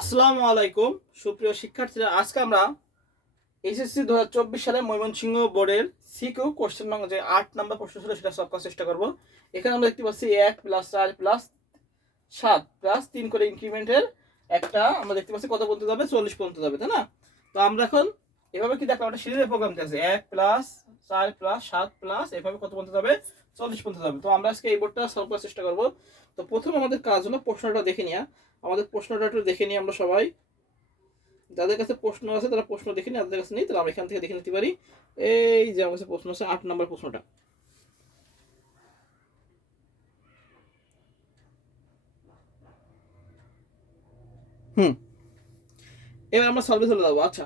আসসালামু আলাইকুম সুপ্রিয় শিক্ষার্থীরা, আজকে আমরা এইচএসসি 2024 সালে ময়মনসিংহ বোর্ডের সিকিউ কোশ্চেন ব্যাংক যে 8 নম্বর প্রশ্ন ছিল সেটা সলভ করার চেষ্টা করব। এখানে আমরা দেখতে পাচ্ছি 1 + 4 + 7 + 3 করে ইনক্রিমেন্টের একটা আমরা দেখতে পাচ্ছি কত পর্যন্ত যাবে, 40 পর্যন্ত যাবে, তাই না? তো আমরা এখন এভাবে কি দেখলাম, একটা সিরিজের প্রোগ্রাম আছে 1 + 4 + 7 + এভাবে কত পর্যন্ত যাবে, 40 পর্যন্ত যাবে। তো আমরা আজকে এই বোর্ডটা সলভ করার চেষ্টা করব। তো প্রথমে আমাদের কাজ হলো প্রশ্নটা দেখে নেওয়া। আমাদের প্রশ্নটা একটু দেখে নিই আমরা সবাই। যাদের কাছে প্রশ্ন আছে তারা প্রশ্ন দেখে নিই, যাদের কাছে নেই তাহলে আমরা এখান থেকে দেখে নিতে পারি। এই যে আমার কাছে প্রশ্ন আছে 8 নম্বর প্রশ্নটা। এবার আমরা সলভে চলে যাবো। আচ্ছা,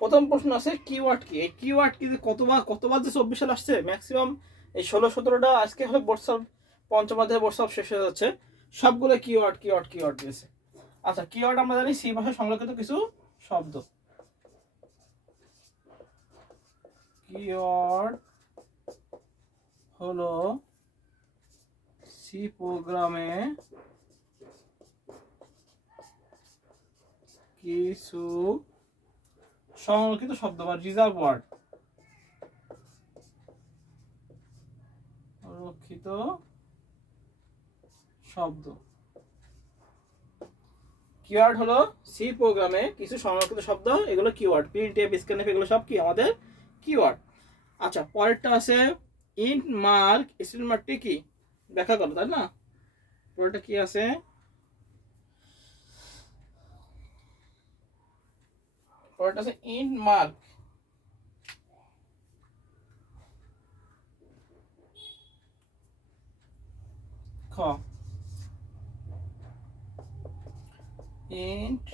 প্রথম প্রশ্ন আছে কিওয়ার্ড কি। এই কিওয়ার্ড কি যে কতবার যে 24 সাল আসছে, ম্যাক্সিমাম এই 16-17টা আজকে হলো বোর্ড সলভ, পঞ্চম অধ্যায়ে বোর্ড সলভ শেষ হয়ে যাচ্ছে, সবগুলো কিওয়ার্ড কিওয়ার্ড কিওয়ার্ড দিয়েছে। আচ্ছা, কিওয়ার্ড আমরা জানি সি ভাষায় সংরক্ষিত কিছু শব্দ। কিওয়ার্ড হলো সি প্রোগ্রামে কিছু সংরক্ষিত শব্দ বা রিজার্ভ ওয়ার্ড, সংরক্ষিত শব্দ। কিওয়ার্ড হলো সি প্রোগ্রামে কিছু সংরক্ষিত শব্দ, এগুলো কিওয়ার্ড। প্রিন্টএফ, স্ক্যানএফ এগুলো সব কি আমাদের কিওয়ার্ড। আচ্ছা, পরেরটা আছে ইন্ট মার্ক। স্টুডেন্ট মার্কটি কি ব্যাখ্যা করো, তাই না? পরেরটা কি আছে, পরেরটা আছে ইন্ট মার্ক। খ ইন্ট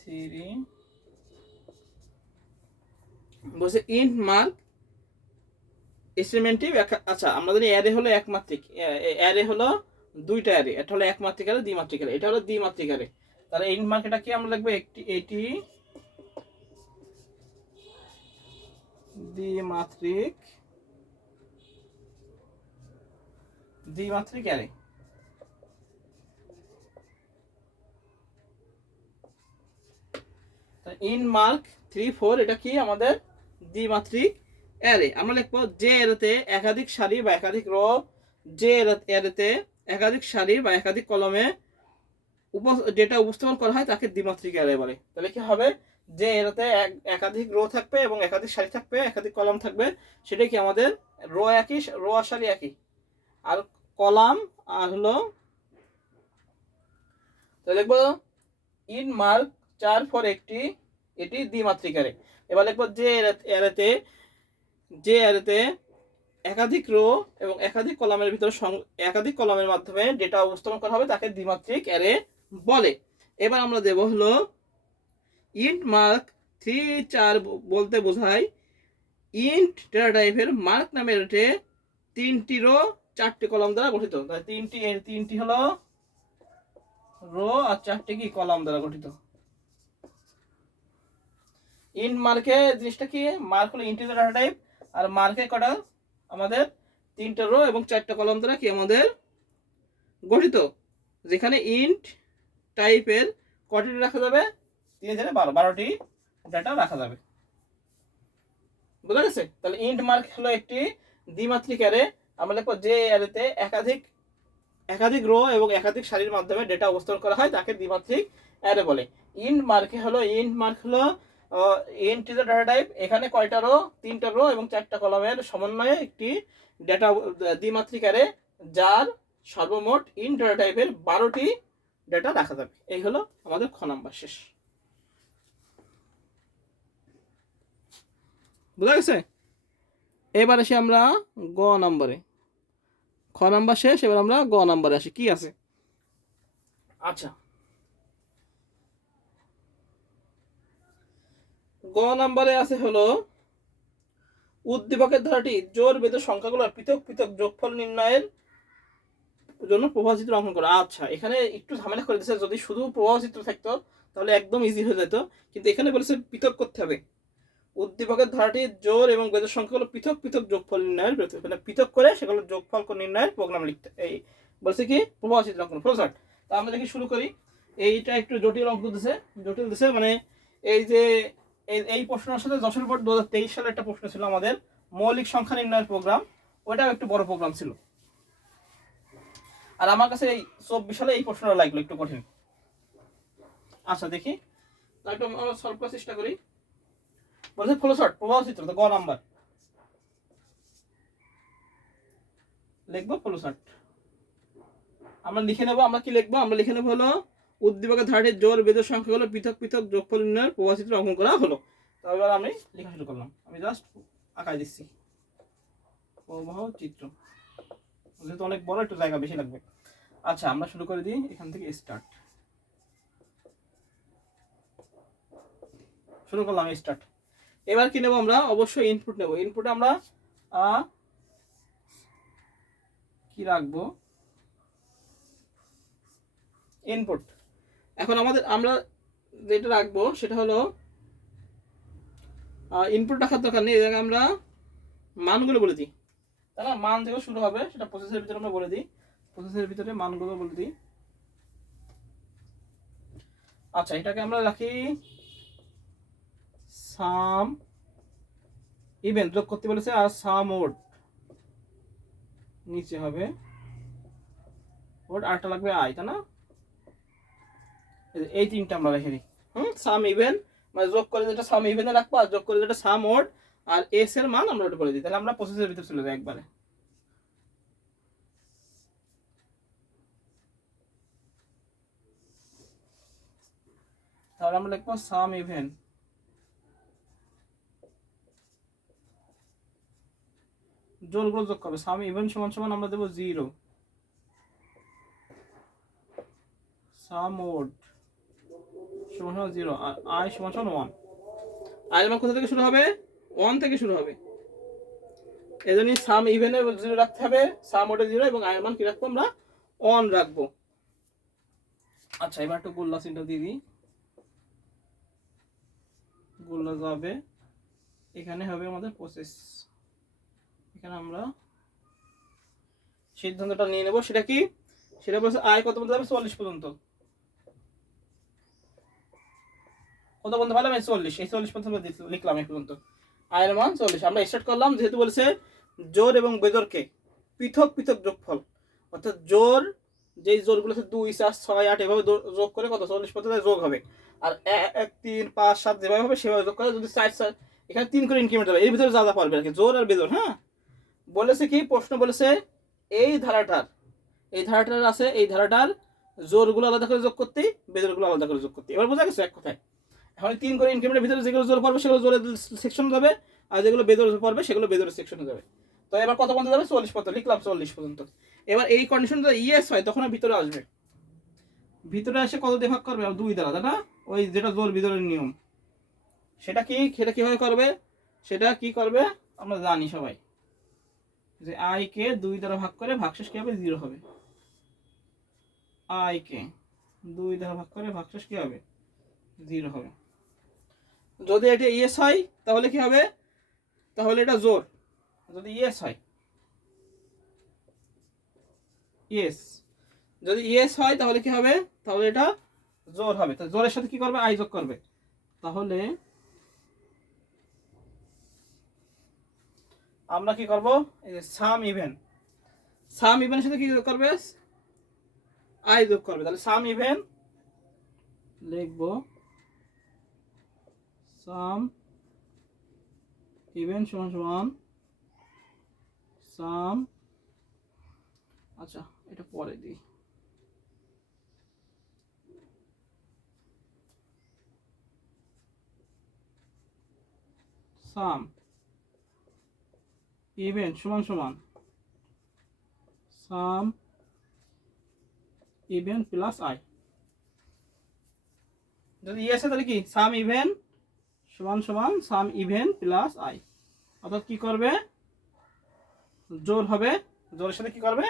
3 বলছে ইন্ট মার্ক এস্টিমেটিভ। আচ্ছা, আমরা জানি অ্যারে হলো একমাত্রিক, অ্যারে হলো দুইটা অ্যারে, এটা হলো একমাত্রিক অ্যারে, দ্বিমাত্রিক অ্যারে, এটা হলো দ্বিমাত্রিক অ্যারে। তাহলে ইন্ট মার্ক এটা কি আমরা লিখবো, এটি দ্বিমাত্রিক দ্বিমাত্রিক অ্যারে। ইন মার্ক 3, 4 এটা কি আমাদের দ্বিমাত্রিক অ্যারে। আমরা লিখবো যে অ্যারেতে একাধিক সারি বা একাধিক রো, যে অ্যারেতে একাধিক সারি বা একাধিক কলমে ডেটা উপস্থাপন করা হয় তাকে দ্বিমাত্রিক অ্যারে বলে। তাহলে কি হবে, যে অ্যারেতে একাধিক রো থাকবে এবং একাধিক সারি থাকবে, একাধিক কলাম থাকবে, সেটাই কি আমাদের রো একই, রো আর সারি একই, আর কলাম আর হলো। তাহলে লিখবো ইন মার্ক 4, 4 একটি, এটি দ্বিমাত্রিক অ্যারে। এবার লিখবো যে অ্যারেতে একাধিক রো এবং একাধিক কলামের ভিতরে একাধিক কলামের মাধ্যমে ডেটা উপস্থাপন করা হবে তাকে দ্বিমাত্রিক অ্যারে বলে। এবার আমরা দেব হলো ইন্ট মার্ক 3, 4 বলতে বোঝায় ইন্ট ডেটা টাইপের মার্ক নামের অ্যারেতে 3টি রো 4টি কলাম দ্বারা গঠিত। তাই তিনটি হলো রো আর 4টি কি কলাম দ্বারা গঠিত। ইন্ট মার্কে জিনিসটা কি, মার্ক হলো ইন্টিজার ডাটা টাইপ, আর মার্কে কটা আমাদের 3টা রো এবং 4টা কলাম দ্বারা কি আমাদের গঠিত। যেখানে ইন্ট টাইপের কটি রাখা যাবে, 12টি ডাটা রাখা যাবে। বুঝা গেছে? তাহলে ইন্ট মার্ক হলো একটি দ্বিমাত্রিক অ্যারে। আমরা লিখবো যে অ্যারেতে একাধিক রো এবং একাধিক সারির মাধ্যমে ডেটা উপস্থাপন করা হয় তাকে দ্বিমাত্রিক অ্যারে বলে। ইন্ট মার্ক হলো ইন্টিজার ডাটা টাইপ, এখানে কয়টা রো, 3টা রো এবং 4টা কলামের সমন্বয়ে একটি ডেটা দ্বিমাত্রিক অ্যারে, যার সর্বমোট ইন্ট ডাটা টাইপের 12টি ডেটা রাখা যাবে। এই হলো আমাদের খ নাম্বার শেষ। বুঝা গেছে? এবার আসি আমরা গ নাম্বারে। খ নাম্বার শেষ, এবার আমরা গ নাম্বারে আসি, কি আছে। আচ্ছা, গ নাম্বারে আছে হলো উদ্দীপকের ধারাটি জোর বেঁধে সংখ্যাগুলোর পৃথক পৃথক যোগফল নির্ণয়ের জন্য প্রবাহ চিত্র অঙ্কন করা। আচ্ছা, এখানে একটু ঝামেলা করে দিয়েছে, যদি শুধু প্রবাহ চিত্র থাকতো তাহলে একদম ইজি হয়ে যেত, কিন্তু এখানে বলেছে পৃথক করতে হবে। উদ্দীপকের ধারাটি জোর এবং বেঁধে সংখ্যাগুলো পৃথক পৃথক যোগফল নির্ণয়ের, মানে পৃথক করে সেগুলো যোগফল নির্ণয়ের প্রোগ্রাম লিখতে, এই বলছে কি প্রবাহ চিত্র অঙ্কন ফ্লোচার্ট। তা আমরা দেখি শুরু করি। এইটা একটু জটিল অঙ্ক দিছে মানে এই যে এই প্রশ্নের সাথে যশোর বোর্ড 2023 সালে একটা প্রশ্ন ছিল আমাদের মৌলিক সংখ্যা নির্ণয়ের প্রোগ্রাম, ওটাও একটু বড় প্রোগ্রাম ছিল। আর আমার কাছে এই 24 সালে এই প্রশ্নটা লাগলো একটু কঠিন। আচ্ছা দেখি, একটু আমরা সলভ করার চেষ্টা করি। বলছে ফ্লোচার্ট প্রবাহ চিত্র, তো গ নাম্বার লিখবো ফ্লোচার্ট। আমরা লিখে নেবো, আমরা কি লিখবো, আমরা লিখে নেবো হলো উদ্দীপকের ধারাটির জোর বেজোর সংখ্যাগুলো পৃথক পৃথক যোগফল নির্ণয়ের প্রবাহ চিত্র অঙ্কন করা হলো। তবে এবার আমি লেখা শুরু করলাম, আমি জাস্ট আঁকাই দিচ্ছি প্রবাহ চিত্র, যেহেতু অনেক বড় একটু জায়গা বেশি লাগবে। আচ্ছা আমরা শুরু করে দিই এখান থেকে, স্টার্ট শুরু করলাম, স্টার্ট। এবার কি নেবো আমরা, অবশ্যই ইনপুট নেবো। ইনপুটে আমরা কি রাখবো, ইনপুট। এখন আমরা যেটা রাখবো সেটা হলো ইনপুট রাখার দরকার নেই, এই আমরা মানগুলো বলে দিই, তাই না? মান থেকে শুরু হবে, সেটা প্রসেসের ভিতরে আমরা বলে দিই, প্রসেসের ভিতরে মানগুলো বলে দিই। আচ্ছা এটাকে আমরা রাখি সাম ইভেন, যোগ করতে বলেছে, আর সাম ওড নিচে হবে ওড, আরটা লাগবে আই, তাই না? এই তিনটা আমরা রেখে দিই। সাম ইভেন মানে যোগ করে যেটা সাম ইভেনে রাখবো, আর যোগ করে যেটা সাম ওড, আর এস এর মান আমরা ওটা বলে দিই। তাহলে আমরা প্রসেসের ভিতরে চলে যাই একবারে। তাহলে আমরা লিখবো সাম ইভেন জোরগুলো যোগ করবে, সাম ইভেন সমান সমান আমরা দেবো 0, সাম ওড সমান সমান 0, আর আই সমান সমান 1। আই এর মান কোথা থেকে শুরু হবে, 1 থেকে শুরু হবে। এজন্য সাম ইভেনে 0 রাখতে হবে, সাম ওডে 0, এবং আই এর মান কি রাখবো আমরা 1 রাখবো। আচ্ছা এবার একটু গোল্লা চিহ্ন দিয়ে দিই, গোল্লা যাবে এখানে, হবে আমাদের প্রসেস। এখানে আমরা সিদ্ধান্তটা নিয়ে নেব, সেটা কি, সেটা বলছে আয় কত পর্যন্ত যাবে, 44 পর্যন্ত। কত পর্যন্ত পেলাম, 40, এই 40 পর্যন্ত লিখলাম এই পর্যন্ত, আয়ের মান 40। আমরা স্টার্ট করলাম, যেহেতু বলেছে জোর এবং বেজোরকে পৃথক পৃথক যোগফল, অর্থাৎ জোর যেই জোরগুলো আছে 2, 4, 6, 8 এভাবে যোগ করে কত 40 পর্যন্ত যোগ হবে। আর 1, 3, 5, 7 যেভাবে হবে সেভাবে যোগ করে, যদি 4 এখানে 3 করে ইনক্রিমেন্ট হবে, এর ভিতরে যা যা পারবে আর কি, জোর আর বেজোর। হ্যাঁ বলেছে কি, প্রশ্ন বলেছে এই ধারাটার আছে, এই ধারাটার জোরগুলো আলাদা করে যোগ করতে, বেজোরগুলো আলাদা করে যোগ করতে। এবার বোঝা গেছে এক কথায়। এখন 3 করে ইনক্রিমেন্টের ভিতরে যেগুলো জোর পড়বে সেগুলো জোরের সেকশনে যাবে, আর যেগুলো বেজোর পড়বে সেগুলো বেজোরের সেকশনে যাবে। তো এবার কত পর্যন্ত যাবে, 40 পর্যন্ত লিখলাম, 40 পর্যন্ত। এবার এই কন্ডিশন যদি ইয়েস হয় তখন ভিতরে আসবে, ভিতরে এসে কত দিয়ে ভাগ করবে, 2 দ্বারা, তাই না? ওই যেটা জোর বিজোরের নিয়ম, সেটা কিভাবে করবে, সেটা কি করবে আমরা জানি সবাই, যে আই কে 2 দ্বারা ভাগ করে ভাগশেষ কি হবে, 0 হবে। আই কে 2 দ্বারা ভাগ করে ভাগশেষ কি হবে, 0 হবে। যদি এটা ইয়েস হয় তাহলে কি হবে, তাহলে এটা জোর। যদি ইয়েস হয়, ইয়েস, যদি ইয়েস হয় তাহলে কি হবে, তাহলে এটা জোর হবে। তো জোরের সাথে কি করবে, আই যোগ করবে। তাহলে আমরা কি করব, এই যে সাম ইভেনের সাথে কি করবে, আই যোগ করবে। তাহলে সাম ইভেন লিখবো, সাম ইভেন সমান সমান সাম, আচ্ছা এটা পরে দিই, সাম ইভেন সমান সমান সাম ইভেন প্লাস আই। যদি ইয়েস হয় তাহলে কি, সাম ইভেন সমান সমান সাম ইভেন প্লাস আই, অর্থাৎ কি করবে, জোর হবে, জোরের সাথে কি করবে,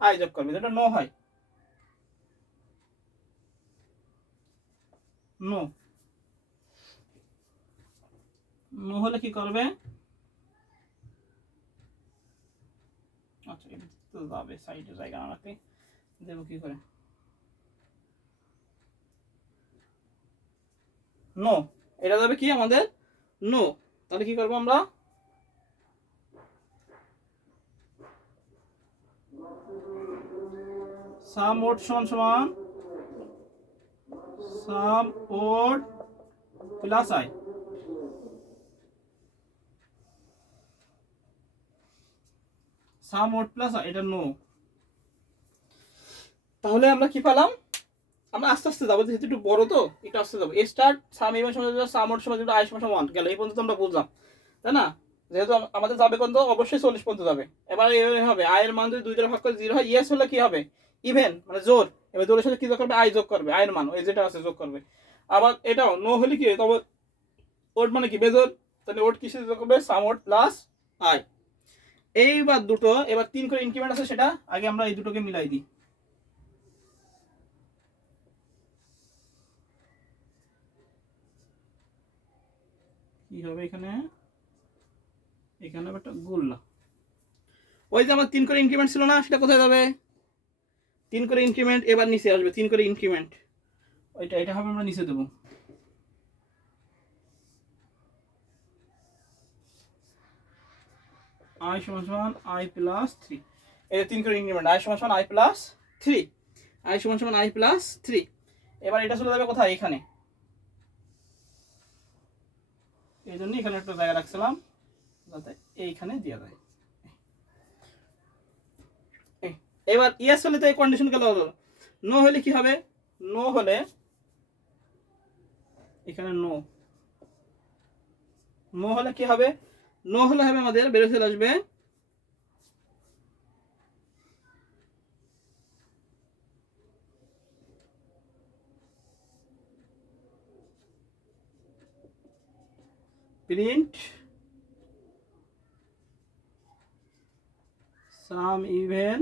আই যোগ করবে। যেটা নো হয়, নো নো হলে কি করবে, আচ্ছা এটা তো যাবে সাইডে জায়গা না রাখতে, দেবো কি করে? নো, এটা যাবে কি আমাদের নো। তাহলে কি করবো আমরা? সাম ওড সমান সমান sum odd plus i. Sum odd plus i, এটা নো। তাহলে আমরা কি পেলাম? আমরা আস্তে আস্তে যাবো, যেহেতু একটু বড় তো একটু আস্তে যাবো। এ স্টার্ট সাম ইভেন সমান সাম ওড সমান আই সমান 1 গেল, এই পর্যন্ত আমরা বুঝলাম, তাই না? যেহেতু আমাদের যাবে কোন, তো অবশ্যই 40 পর্যন্ত যাবে। এবার এইভাবে হবে, আই এর মান যদি 2 দ্বারা ভাগ করে 0 হয়, ইয়েস হলে কি হবে? ইভেন মানে জোর। এবার জোরের সাথে কি যোগ করবে? আই যোগ করবে, আই এর মান ওই যেটা আছে যোগ করবে। আবার এটাও নো হলে কি, তবে ওড মানে কি বেজোর, তাহলে ওড কিসে যোগ করবে? সাম ওড প্লাস আই। এইবার দুটো, এবার 3 করে ইনক্রিমেন্ট আছে, সেটা আগে আমরা এই দুটোকে মিলাই দিই। কি হবে এখানে? এখানে একটা গোল্লা, ওই যে আমার 3 করে ইনক্রিমেন্ট ছিল না, সেটা কোথায় যাবে? 3 করে ইনক্রিমেন্ট এবার নিচে আসবে, 3 করে ইনক্রিমেন্ট ওইটা, এটা হবে আমরা নিচে দেবো। আই সমান সমান আই প্লাস 3, এই যে 3 করে ইনক্রিমেন্ট, আই সমান সমান আই প্লাস 3, আই সমান সমান আই প্লাস 3। এবার এটা চলে যাবে কোথায়? এখানে। এই জন্য এখানে একটা জায়গা রাখছিলাম যাতে এইখানে দেওয়া যায়। এবার ইয়েস হলে তো এই কন্ডিশন গেল, হলো। নো হলে কি হবে? নো হলে এখানে নো, নো হলে কি হবে? নো হলে হবে আমাদের বেরো চলে আসবে print some even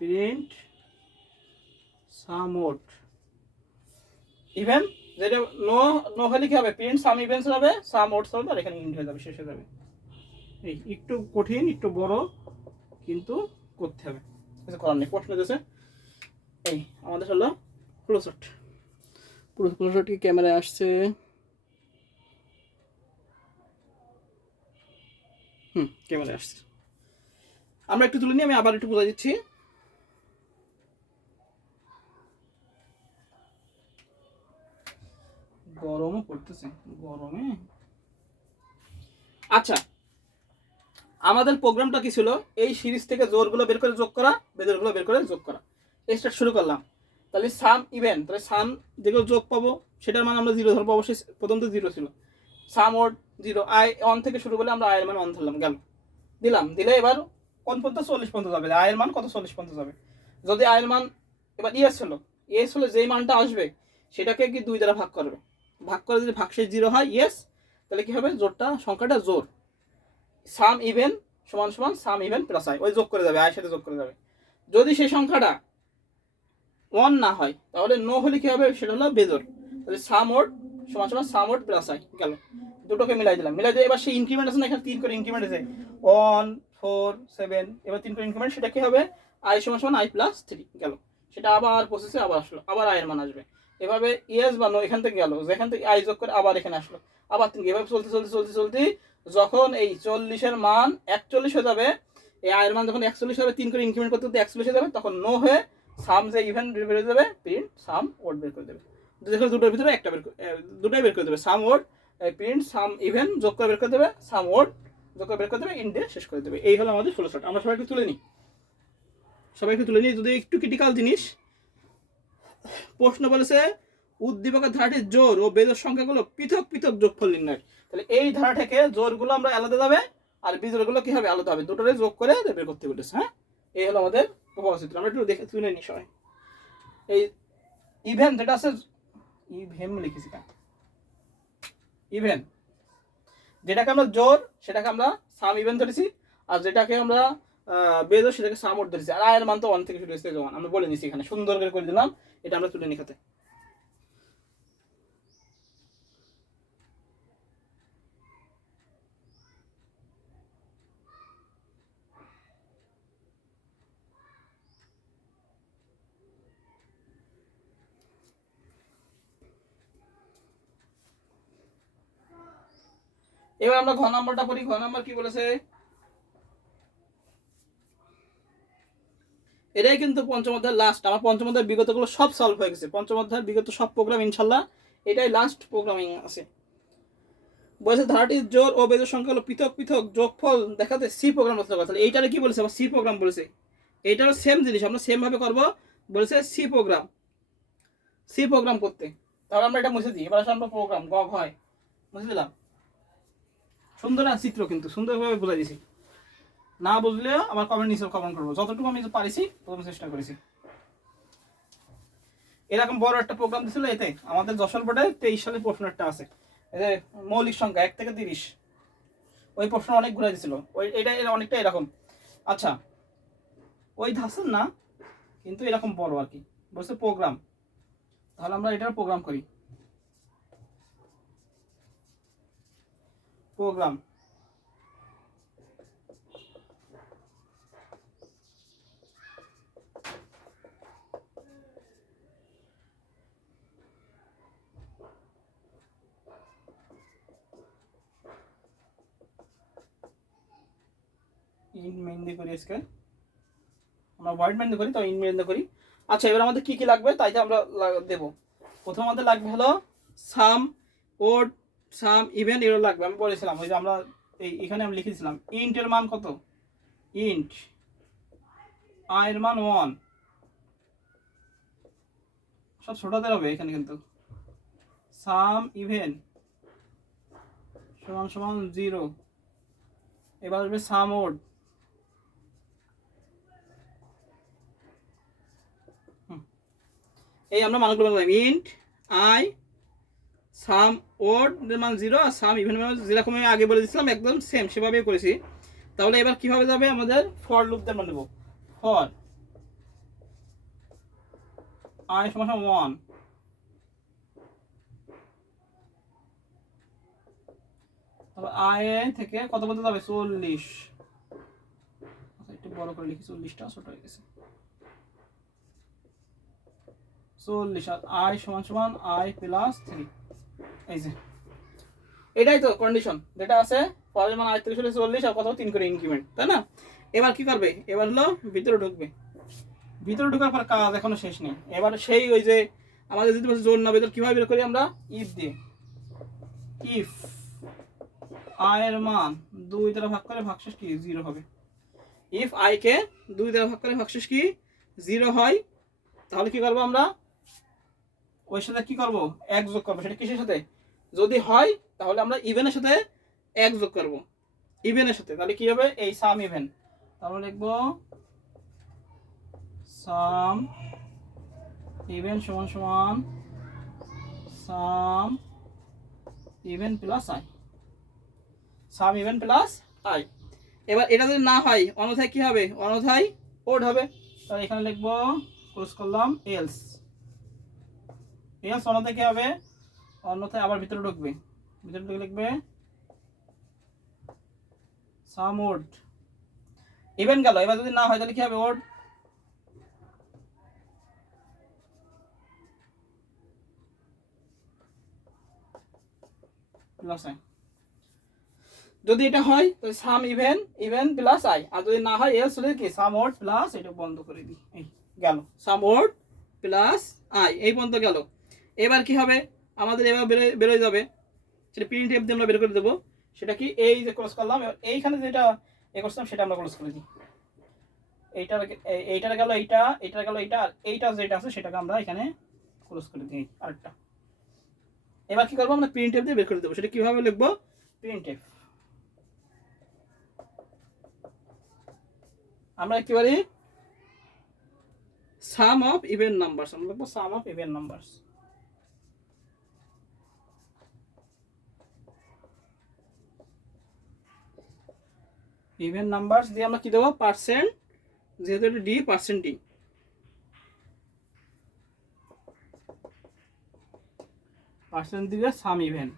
print some odd even. যেটা নো, নো হলে কি হবে? প্রিন্ট সাম ইভেন্স হবে, সাম ওডস হবে, আর এখানে ইন্ট হয়ে যাবে, শেষ হয়ে যাবে। এই একটু কঠিন, একটু বড়, কিন্তু করতে হবে, কিছু করার নেই। প্রশ্ন দিয়েছে এই আমাদের হলো ক্লোজট। পুরো ক্লোজট কি ক্যামেরায় আসছে? ক্যামেরায় আসছে। আমরা একটু তুলে নিই, আমি আবার একটু বোঝাই দিচ্ছি। গরমও পড়তেছে, গরমে। আচ্ছা, আমাদের প্রোগ্রামটা কি ছিল? এই সিরিজ থেকে জোরগুলো বের করে যোগ করা, বেজোরগুলো বের করে যোগ করা। স্টার্ট শুরু করলাম। তাহলে সাম ইভেন, তাহলে সাম যেগুলো যোগ পাবো সেটার মান আমরা 0 ধরবো, অবশ্যই প্রথম তো 0 ছিল। সাম ওড 0, আই 1 থেকে শুরু করলে আমরা আয়ের মান 1 ধরলাম, গেল। দিলাম, দিলে এবার কোন পর্যন্ত? 40 পর্যন্ত যাবে। আয়ের মান কত? 40 পর্যন্ত যাবে। যদি আয়ের মান, এবার ইয়েস হলো, ইয়েস হলে যেই মানটা আসবে সেটাকে কি 2 দ্বারা ভাগ করবে, ভাগ করে যদি ভাগশেষ 0 হয় ইয়েস, তাহলে কি হবে? জোরটা, সংখ্যাটা জোর। সাম ইভেন সমান সমান সাম ইভেন প্লাস আই, ওই যোগ করে যাবে, আয়ের সাথে যোগ করে যাবে। যদি সেই সংখ্যাটা 1 না হয়, তাহলে নো হলে কি হবে? সেটা হলো বেজোর। তাহলে সাম ওড সমান সমান সাম ওড প্লাস আই, গেল। দুটোকে মিলাই দিলাম, মিলাই দিয়ে এবার সেই ইনক্রিমেন্ট আছে না, এখানে 3 করে ইনক্রিমেন্ট আছে, 1 4 7, এবার 3 করে ইনক্রিমেন্ট, সেটা কি হবে? আই সমান সমান আই প্লাস 3, গেল। সেটা আবার প্রসেসে আবার আসলো, আবার আয়ের মান আসবে। এভাবে ইয়েস বা নো এখান থেকে গেল, যেখান থেকে আই যোগ করে আবার এখানে আসলো, আবার 3, এভাবে চলতে চলতে চলতে চলতে যখন এই 40-এর মান 41 হয়ে যাবে, এই আয়ের মান যখন 41 হবে, 3 করে ইনক্রিমেন্ট করতে করতে 41 হয়ে যাবে, তখন নো হয়ে সাম যে ইভেন বের করে দেবে, প্রিন্ট সাম ওড বের করে দেবে। দেখো দুটোর ভিতরে একটা বের, দুটোই বের করে দেবে। সাম ওড প্রিন্ট সাম ইভেন যোগ করে বের করে দেবে, সাম ওড যোগ করে বের করে দেবে, ইন্ট দিয়ে শেষ করে দেবে। এই হলো আমাদের ফ্লো চার্ট। আমরা সবাইকে তুলে নিই, সবাইকে তুলে নিই। যদি একটু ক্রিটিক্যাল জিনিস, প্রশ্ন বলেছে উদ্দীপকের ধারাটির জোর ও বেজোর সংখ্যাগুলো পৃথক পৃথক যোগফল নির্ণয়। তাহলে এই ধারা থেকে জোরগুলো আমরা আলাদা যাবে, আর বিজোড়গুলো কি হবে? আলাদা হবে। দুটোরে যোগ করে বের করতে বলেছে। হ্যাঁ, এই হলো আমাদের উপপাদ্য। আমরা একটু দেখে তুলে নিই সবাই। এই ইভেন যেটা আছে, ইভেন লিখেছি কেন? ইভেন যেটাকে আমরা জোর, সেটাকে আমরা সাম ইভেন ধরেছি, আর যেটাকে আমরা বেজোর, সেটাকে সাম ওড ধরেছি। আর আয়ের মান তো 1 থেকে শুরু হয়েছে, যেমন আমরা বলে নিছি, এখানে সুন্দর করে দিলাম। এটা আমরা তুলে নিই খাতে। এবার আমরা ঘ নাম্বারটা পড়ি। ঘ নাম্বার কি বলেছে, এটাই কিন্তু পঞ্চম অধ্যায়ের লাস্ট। আমার পঞ্চম অধ্যায়ের বিগতগুলো সব সলভ হয়ে গেছে, পঞ্চম অধ্যায়ের বিগত সব প্রোগ্রাম ইনশাল্লাহ এটাই লাস্ট প্রোগ্রামিং আছে। বলেছে ধারাটির জোড় ও বেজোড় সংখ্যা হলো পৃথক পৃথক যোগফল দেখাতে সি প্রোগ্রাম রচনা করতে। তাহলে এইটারে কি বলেছে, আবার সি প্রোগ্রাম বলেছে। এইটারও সেম জিনিস, আমরা সেম ভাবে করবো। বলেছে সি প্রোগ্রাম, সি প্রোগ্রাম করতে। তাহলে আমরা এটা মুছে দিই। এবার আসলে আমরা প্রোগ্রাম গ হয় মুছে দিলাম। সুন্দর আর চিত্র কিন্তু সুন্দরভাবে বুঝাই দিছি। না বুঝলেও আমার কমেন্ট নিচে কমেন্ট করবো, যতটুকু আমি পারিছি ততটুকু চেষ্টা করেছি। এরকম বড় একটা প্রোগ্রাম দিছিল। এতে আমাদের যশোর বোর্ডে 23 সালের প্রশ্ন একটা আছে, এই যে মৌলিক সংখ্যা 1 থেকে 30, ওই প্রশ্ন অনেক ঘুরে দিছিল। ওই এটা অনেকটা এরকম। আচ্ছা ওই ধাঁচের না, কিন্তু এরকম বড় আর কি। বলছে প্রোগ্রাম, তাহলে আমরা এটার প্রোগ্রাম করি। প্রোগ্রাম ইন মেইনলি করি, আজকে আমরা ওয়ার্ড মেইনলি করি, তো ইন মেইনলি করি। আচ্ছা এবার আমাদের কি কি লাগবে তাইতে আমরা দেব। প্রথম আমাদের লাগবে হলো সাম, ওড, সাম, ইভেন এগুলো লাগবে। আমি বলেছিলাম ওই যে আমরা এখানে আমি লিখেছিলাম ইন্ট এর মান কত, ইন্ট আই এর মান 1, সব ছোটদের হবে এখানে কিন্তু। সাম ইভেন সমান সমান 0। এবার আসবে সাম ওড, এই আমরা মানগুলো বললাম ইন্ট আই, সাম ওড এর মান 0 আর সাম ইভেন মান যেরকম আমি আগে বলে দিয়েছিলাম একদম সেম সেভাবেই করেছি। তাহলে এবার কিভাবে যাবে, আমাদের ফর লুপ দিয়ে আমরা নেব। ফর আই সমান সমান 1, তারপর আই থেকে কত পর্যন্ত যাবে 40। আচ্ছা একটু বড় করে লিখি, 40টা ছোট হয়ে গেছে। 40 আর আই সমান সমান আই প্লাস 3। এই যে এটাই তো কন্ডিশন যেটা আছে, ফরের মান আই থেকে 40 আর কত 3 করে ইনক্রিমেন্ট, তাই না? এবার কি করবে, এবার হলো ভিতরে ঢুকবে। ভিতরে ঢোকার পর কাজ এখনো শেষ নেই। এবার সেই ওই যে আমাদের যদি জোর না বের কিভাবে বের করি আমরা, ইফ দিয়ে। ইফ আই এর মান 2 দ্বারা ভাগ করে ভাগশেষ কি 0 হবে। ইফ আই কে 2 দ্বারা ভাগ করে ভাগশেষ কি 0 হয়, তাহলে কি করব আমরা, ওই সাথে কি করব, 1 যোগ করব। সেটা কিসের সাথে, যদি হয় তাহলে আমরা ইভেনের সাথে 1 যোগ করব, ইভেনের সাথে। তাহলে কি হবে, এই সাম ইভেন। তাহলে লিখব সাম ইভেন সমান সমান sum even plus i, sum even plus i. এবার এটা যদি না হয় অন্যথায় কি হবে, অন্যথায় ওড হবে। তাহলে এখানে লিখব ক্লোজ করলাম এলস, এলস অন্যথায় কি হবে, অন্যথায় আবার ভিতরে ঢুকবে। ভিতরে ঢুকে লিখবে সাম ওড ইভেন গেল। এবার যদি না হয় তাহলে কি হবে, ওড প্লাস আই। যদি এটা হয় তাহলে সাম ইভেন ইভেন প্লাস আই, আর যদি না হয় এলস হলে কি সাম ওড প্লাস, এটা বন্ধ করে দিই। এই গেল সাম ওড প্লাস আই, এই পর্যন্ত গেল। এবার কি হবে আমাদের, এবার বেরোয় যাবে, সেটা প্রিন্ট এফ দিয়ে আমরা বের করে দেবো। সেটা কি, এই যে ক্লোজ করলাম, এইখানে যেটা এ করছিলাম সেটা আমরা ক্লোজ করে দিই। এইটার গেল এইটা, এইটার গেল এইটা, আর এইটা যেটা আছে সেটাকে আমরা এখানে ক্লোজ করে দিই আরেকটা। এবার কি করবো, আমরা প্রিন্ট এফ দিয়ে বের করে দেবো। সেটা কিভাবে লিখবো, প্রিন্ট এফ আমরা একেবারে সাম অফ ইভেন নাম্বারস, আমরা লিখবো sum of even numbers. Even numbers দিয়ে আমরা কি দেবো, পার্সেন্ট, যেহেতু এটা ডি পার্সেন্ট ডি। পার্সেন্ট দিলে সাম ইভেন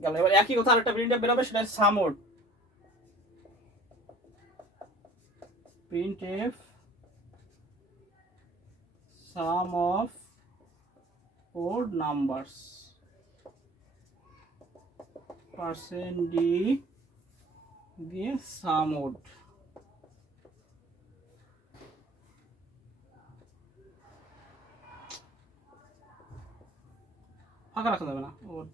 গেল। এবার একই কথা আরেকটা প্রিন্ট এফ বেরোবে, সেটা sum odd, print f sum of odd numbers percent d দিয়ে সাম ওড। ফাঁকা রাখা যাবে না ওড।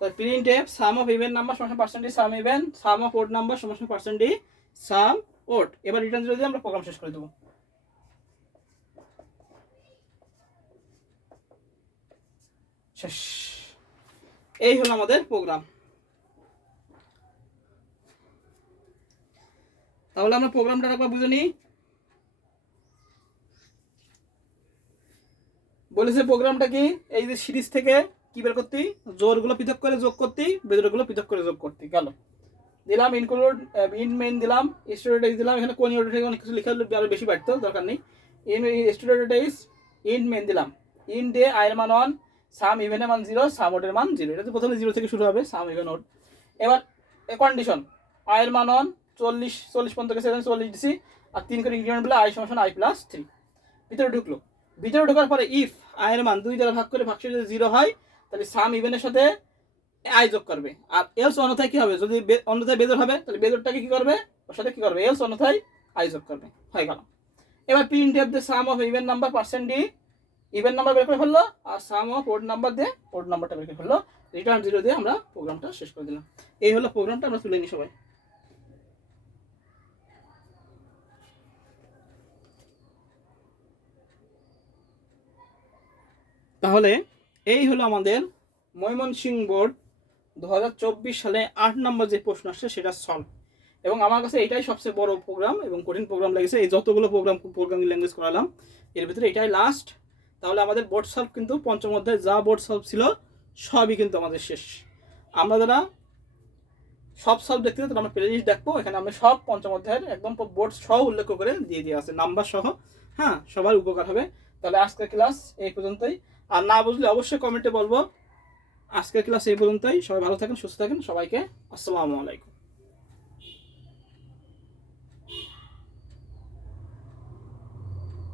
তাই print f sum of even number সমান percent d sum even, sum of odd number সমান পার্সেন্ট ডি সাম ওড। এবার return zero দিয়ে আমরা প্রোগ্রাম শেষ করে দেবো। শেষ। এই হলো আমাদের প্রোগ্রাম। তাহলে আমরা প্রোগ্রামটা একবার বুঝে নিই। বলেছে প্রোগ্রামটা কি, এই যে সিরিজ থেকে কি বের করতে, জোরগুলো পৃথক করে যোগ করতে, বেজোরগুলো পৃথক করে যোগ করতে। গেল দিলাম ইনক্লুড ইন মেইন দিলাম, স্টুডেন্ট দিলাম, এখানে কোন ইউনিট থেকে অনেক কিছু লেখা আরো বেশি বাড়তো, দরকার নেই। In student is in main দিলাম, ইন ডে আয়ের মান 1, সাম ইভেনের মান 0, সাম ওডের মান 0। এটা তো প্রথমে 0 থেকে শুরু হবে, সাম ইভেন ওড। এবার কন্ডিশন, আয়ের মান 1, 40 পর্যন্ত গেছে, 40 দিছি, আর 3 করে ইনক্রিমেন্ট বলে আই সমান আই প্লাস 3। ভিতরে ঢুকলো, ভিতরে ঢোকার পরে ইফ আয়ের মান 2 দ্বারা ভাগ করে ভাগশেষ যদি 0 হয়, তাহলে সাম ইভেনের সাথে আই যোগ করবে। আর এলস অন্যথায় কি হবে, যদি অন্যথায় বেজোর হবে তাহলে বেজোরটাকে কি করবে, ওর সাথে কি করবে, এলস অন্যথায় আই যোগ করবে। হয়ে গেল। এবার print F the some of even number percent D, even number বের করে ফেললো, আর সাম অফ ওড নাম্বার দিয়ে ওড নাম্বারটা বের করে ফেললো। রিটার্ন 0 দিয়ে আমরা প্রোগ্রামটা শেষ করে দিলাম। এই হলো প্রোগ্রামটা, আমরা তুলে নিই সবাই। তাহলে এই হলো আমাদের ময়মনসিংহ বোর্ড 2024 সালে 8 নম্বর যে প্রশ্ন আসছে সেটা সলভ। এবং আমার কাছে এটাই সবচেয়ে বড় প্রোগ্রাম এবং কঠিন প্রোগ্রাম লেগেছে। এই যতগুলো প্রোগ্রামিং ল্যাঙ্গুয়েজ করালাম এর ভিতরে এটাই লাস্ট। তাহলে আমাদের বোর্ড সলভ কিন্তু পঞ্চম অধ্যায়ে যা বোর্ড সলভ ছিল সবই কিন্তু আমাদের শেষ। আমরা যারা সব সলভ দেখতে তাহলে আমরা প্লেলিস্ট দেখবো, এখানে আমরা সব পঞ্চম অধ্যায়ের একদম বোর্ড সহ উল্লেখ করে দিয়ে দেওয়া আছে, নাম্বার সহ। হ্যাঁ, সবার উপকার হবে। তাহলে আজকের ক্লাস এই পর্যন্তই। আর না বুঝলে অবশ্যই কমেন্টে বলবো। আজকের ক্লাস এই পর্যন্তই। সবাই ভালো থাকেন, সুস্থ থাকেন। সবাইকে আসসালামু আলাইকুম।